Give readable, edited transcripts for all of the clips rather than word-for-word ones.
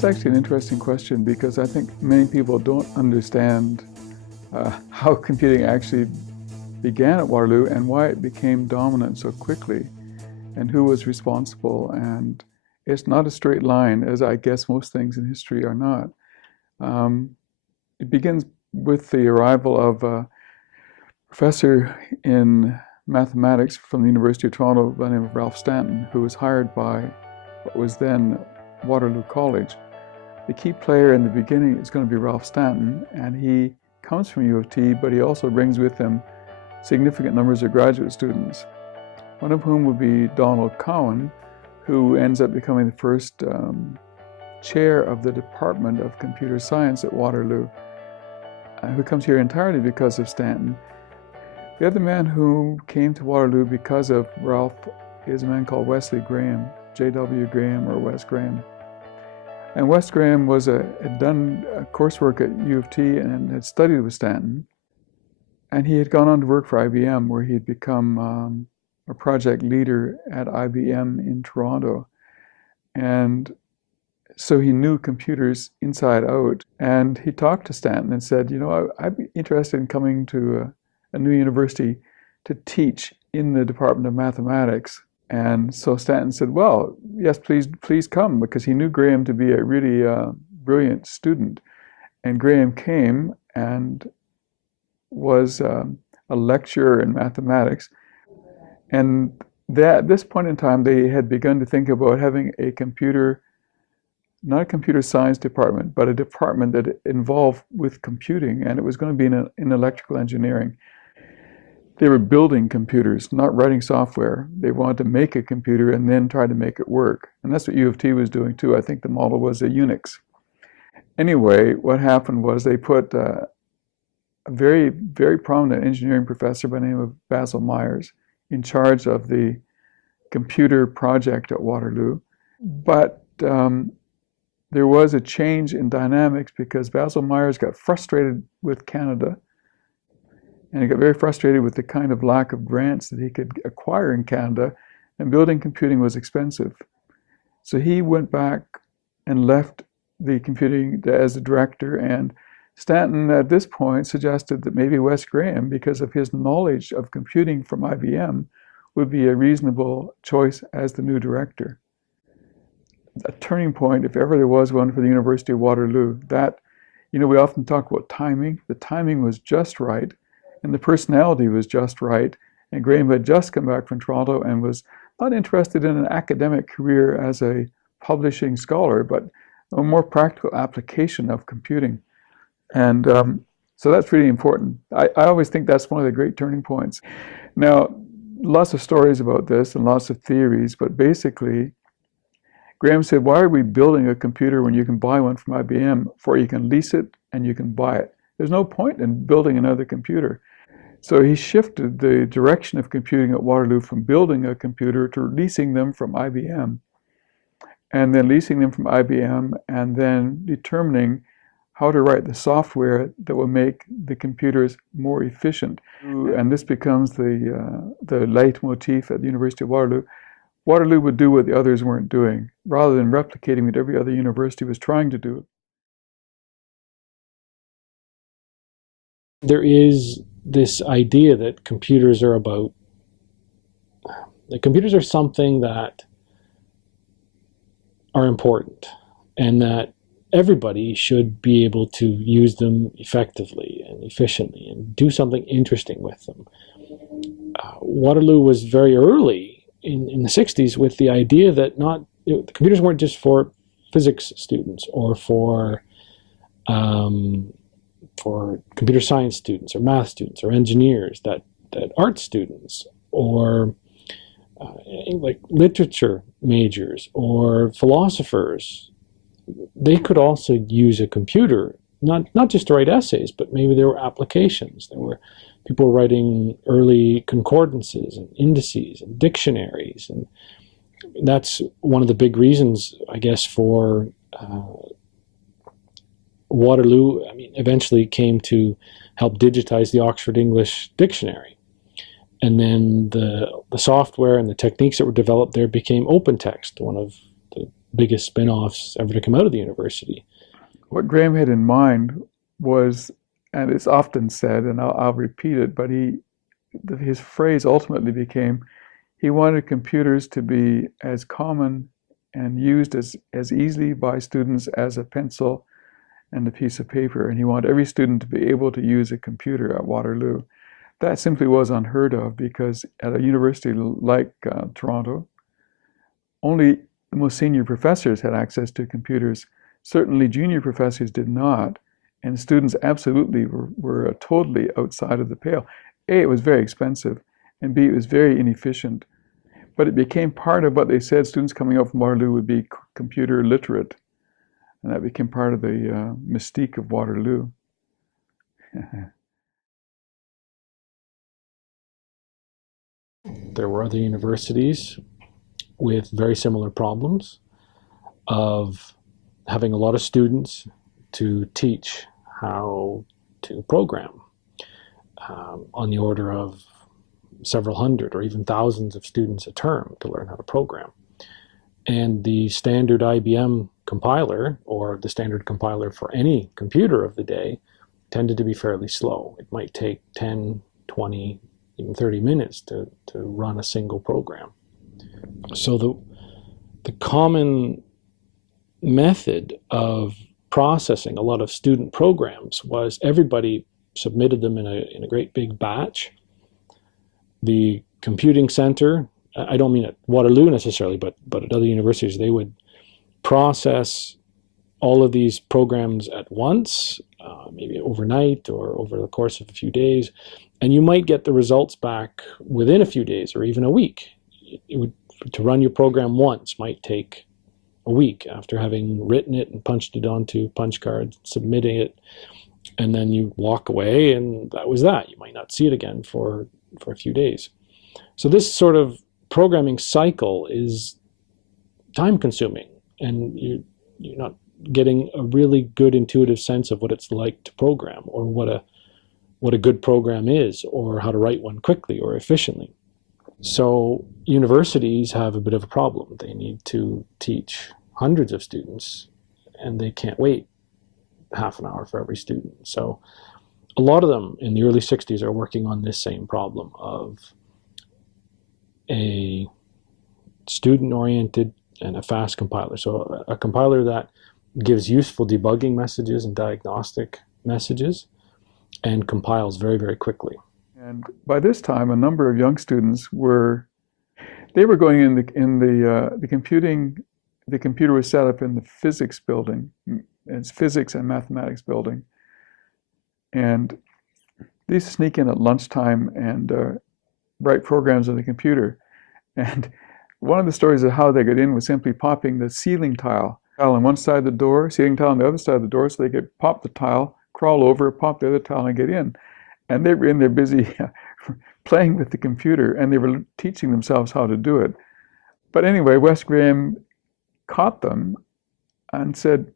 That's actually an interesting question because I think many people don't understand how computing actually began at Waterloo and why it became dominant so quickly and who was responsible. And it's not a straight line, as I guess most things in history are not. It begins with the arrival of a professor in mathematics from the University of Toronto by the name of Ralph Stanton, who was hired by what was then Waterloo College. The key player in the beginning is going to be Ralph Stanton, and he comes from U of T, but he also brings with him significant numbers of graduate students, one of whom would be Donald Cowan, who ends up becoming the first chair of the Department of Computer Science at Waterloo, who comes here entirely because of Stanton. The other man who came to Waterloo because of Ralph is a man called Wesley Graham, J.W. Graham or Wes Graham. And Wes Graham had done coursework at U of T and had studied with Stanton. And he had gone on to work for IBM, where he had become a project leader at IBM in Toronto. And so he knew computers inside out. And he talked to Stanton and said, you know, I'd be interested in coming to a new university to teach in the Department of Mathematics. And so Stanton said, well, yes, please come, because he knew Graham to be a really brilliant student. And Graham came and was a lecturer in mathematics. And at this point in time, they had begun to think about having a computer, not a computer science department, but a department that involved with computing, and it was going to be in electrical engineering. They were building computers, not writing software. They wanted to make a computer and then try to make it work. And that's what U of T was doing too. I think the model was a Unix. Anyway, what happened was they put a very, very prominent engineering professor by the name of Basil Myers in charge of the computer project at Waterloo. But there was a change in dynamics because Basil Myers got frustrated with Canada, and he got very frustrated with the kind of lack of grants that he could acquire in Canada, and building computing was expensive. So he went back and left the computing as a director, and Stanton at this point suggested that maybe Wes Graham, because of his knowledge of computing from IBM, would be a reasonable choice as the new director. A turning point, if ever there was one, for the University of Waterloo. That, you know, we often talk about timing. The timing was just right, and the personality was just right. And Graham had just come back from Toronto and was not interested in an academic career as a publishing scholar, but a more practical application of computing. And so that's really important. I always think that's one of the great turning points. Now, lots of stories about this and lots of theories, but basically, Graham said, why are we building a computer when you can buy one from IBM, for you can lease it and you can buy it? There's no point in building another computer. So he shifted the direction of computing at Waterloo from building a computer to leasing them from IBM. And then leasing them from IBM and then determining how to write the software that will make the computers more efficient. And this becomes the leitmotif at the University of Waterloo. Waterloo would do what the others weren't doing, rather than replicating what every other university was trying to do. There is this idea that computers are something that are important, and that everybody should be able to use them effectively and efficiently and do something interesting with them. Waterloo was very early in the 60s with the idea that the computers weren't just for physics students or for computer science students or math students or engineers, that art students or like literature majors or philosophers, they could also use a computer, not just to write essays, but maybe there were applications. There were people writing early concordances and indices and dictionaries, and that's one of the big reasons, I guess, for Waterloo, eventually came to help digitize the Oxford English Dictionary. And then the software and the techniques that were developed there became open text, one of biggest spin-offs ever to come out of the university. What Graham had in mind was, and it's often said, and I'll repeat it, but his phrase ultimately became, he wanted computers to be as common and used as easily by students as a pencil and a piece of paper. And he wanted every student to be able to use a computer at Waterloo. That simply was unheard of because at a university like Toronto, only the most senior professors had access to computers. Certainly junior professors did not, and students absolutely were totally outside of the pale. A, it was very expensive, and B, it was very inefficient. But it became part of what they said students coming out from Waterloo would be computer literate, and that became part of the mystique of Waterloo. There were other universities with very similar problems of having a lot of students to teach how to program, on the order of several hundred or even thousands of students a term to learn how to program. And the standard IBM compiler, or the standard compiler for any computer of the day, tended to be fairly slow. It might take 10, 20, even 30 minutes to run a single program. So the common method of processing a lot of student programs was everybody submitted them in a great big batch. The computing center, I don't mean at Waterloo necessarily, but at other universities, they would process all of these programs at once, maybe overnight or over the course of a few days, and you might get the results back within a few days or even a week. To run your program once might take a week after having written it and punched it onto punch cards, submitting it, and then you walk away and that was that. You might not see it again for a few days. So this sort of programming cycle is time consuming, and you're not getting a really good intuitive sense of what it's like to program, or what a good program is, or how to write one quickly or efficiently. So universities have a bit of a problem. They need to teach hundreds of students, and they can't wait half an hour for every student. So a lot of them in the early 60s are working on this same problem of a student-oriented and a fast compiler. So a compiler that gives useful debugging messages and diagnostic messages and compiles very, very quickly. And by this time, a number of young students they were going in the computing. The computer was set up in the physics building. It's physics and mathematics building. And they used to sneak in at lunchtime and write programs on the computer. And one of the stories of how they got in was simply popping the ceiling tile on one side of the door, ceiling tile on the other side of the door, so they could pop the tile, crawl over, pop the other tile, and get in. And they were in there busy playing with the computer, and they were teaching themselves how to do it. But anyway, Wes Graham caught them and said,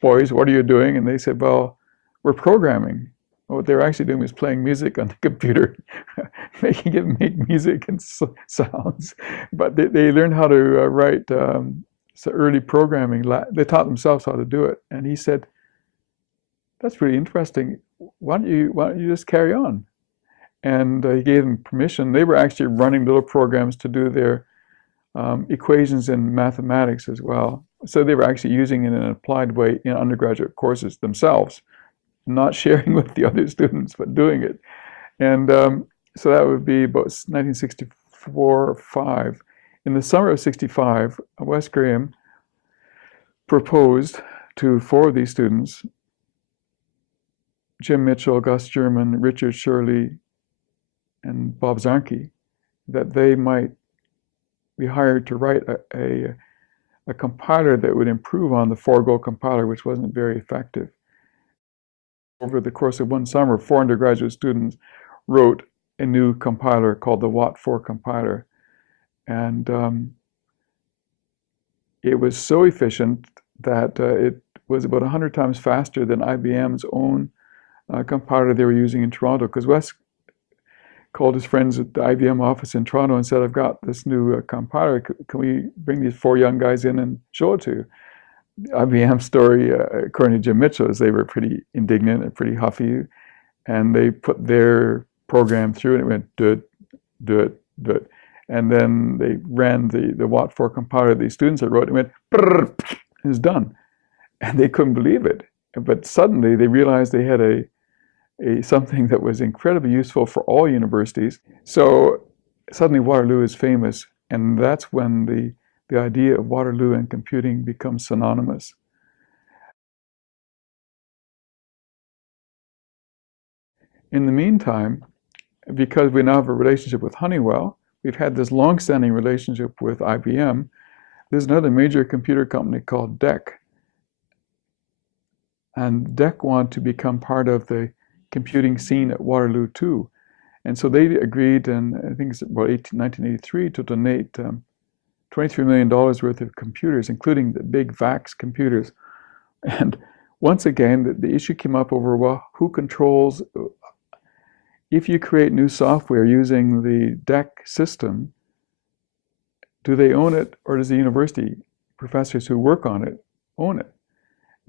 "Boys, what are you doing?" And they said, "Well, we're programming." What they were actually doing was playing music on the computer, making it make music and sounds. But they learned how to write so early programming. They taught themselves how to do it. And he said, "That's really interesting. Why don't you just carry on?" And he gave them permission. They were actually running little programs to do their equations in mathematics as well. So they were actually using it in an applied way in undergraduate courses themselves, not sharing with the other students, but doing it. And so that would be about 1964 or 5. In the summer of 65, Wes Graham proposed to 4 of these students, Jim Mitchell, Gus German, Richard Shirley, and Bob Zarnke, that they might be hired to write a compiler that would improve on the Forgo compiler, which wasn't very effective. Over the course of one summer, 4 undergraduate students wrote a new compiler called the Wat4 compiler. And it was so efficient that it was about 100 times faster than IBM's own compiler they were using in Toronto, because Wes called his friends at the IBM office in Toronto and said, I've got this new compiler. Can we bring these 4 young guys in and show it to you? The IBM story, according to Jim Mitchell, is they were pretty indignant and pretty huffy. And they put their program through and it went, do it, do it, do it. And then they ran the Watt4 compiler these students had wrote, and it went, it's done. And they couldn't believe it. But suddenly they realized they had something that was incredibly useful for all universities. So suddenly Waterloo is famous, and that's when the idea of Waterloo and computing becomes synonymous. In the meantime, because we now have a relationship with Honeywell, we've had this long-standing relationship with IBM. There's another major computer company called DEC. And DEC want to become part of the computing scene at Waterloo too. And so they agreed, and I think it's about 1983, to donate $23 million worth of computers, including the big VAX computers. And once again, the issue came up over, well, who controls, if you create new software using the DEC system, do they own it, or does the university professors who work on it own it?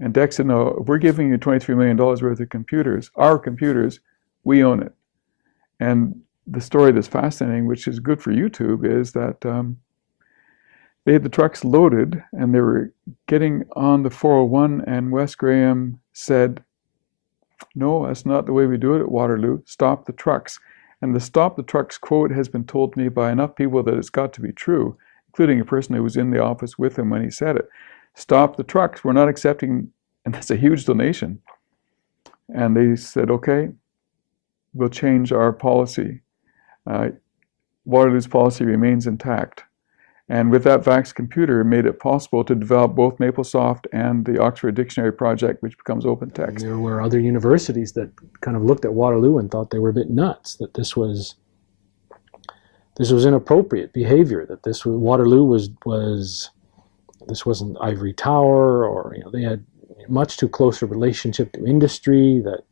And DEC said, no, if we're giving you $23 million worth of computers, our computers, we own it. And the story that's fascinating, which is good for YouTube, is that they had the trucks loaded and they were getting on the 401, and Wes Graham said, no, that's not the way we do it at Waterloo. Stop the trucks. And the stop the trucks quote has been told to me by enough people that it's got to be true, including a person who was in the office with him when he said it. Stop the trucks. We're not accepting, and that's a huge donation. And they said, okay, we'll change our policy. Waterloo's policy remains intact. And with that VAX computer, it made it possible to develop both MapleSoft and the Oxford Dictionary Project, which becomes open text. There were other universities that kind of looked at Waterloo and thought they were a bit nuts, that this was inappropriate behavior, that Waterloo was this wasn't ivory tower, or they had much too close a relationship to industry, that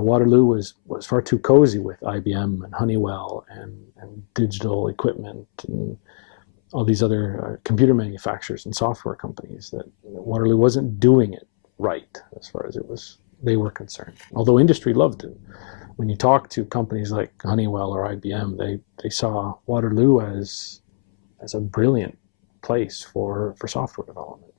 Waterloo was far too cozy with IBM and Honeywell and digital equipment and all these other computer manufacturers and software companies, that Waterloo wasn't doing it right as far as they were concerned. Although industry loved it. When you talk to companies like Honeywell or IBM, they saw Waterloo as a brilliant place for software development.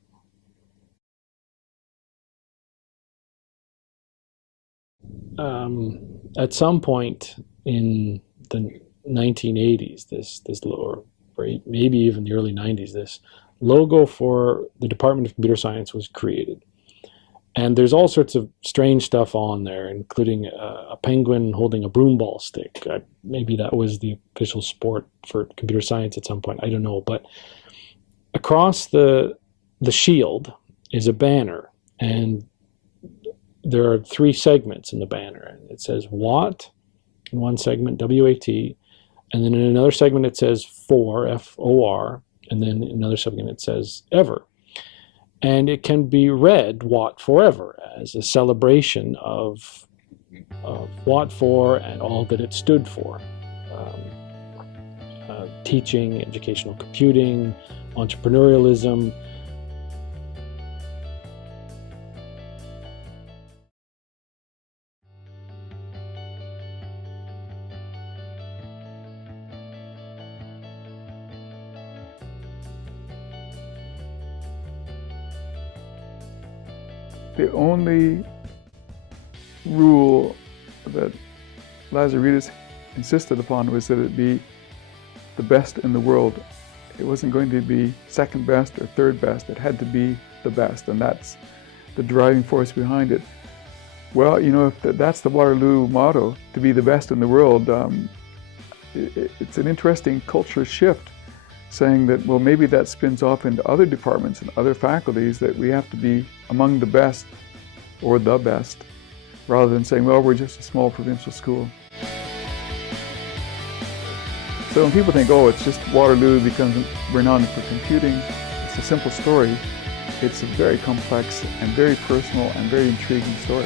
At some point in the 1980s, this lower, maybe even the early 90s, this logo for the Department of Computer Science was created. And there's all sorts of strange stuff on there, including a penguin holding a broomball stick. Maybe that was the official sport for computer science at some point, I don't know. But across the shield is a banner, and there are 3 segments in the banner. It says Watt in one segment, W-A-T, and then in another segment it says for, F-O-R, and then in another segment it says ever. And it can be read Watt Forever as a celebration of Watt 4 and all that it stood for. Teaching, educational computing, entrepreneurialism. The only rule that Lazaridis insisted upon was that it be the best in the world. It wasn't going to be second best or third best. It had to be the best, and that's the driving force behind it. Well, if that's the Waterloo motto, to be the best in the world, it's an interesting culture shift, saying that, well, maybe that spins off into other departments and other faculties, that we have to be among the best or the best, rather than saying, well, we're just a small provincial school. So when people think, oh, it's just Waterloo becomes renowned for computing, it's a simple story. It's a very complex and very personal and very intriguing story.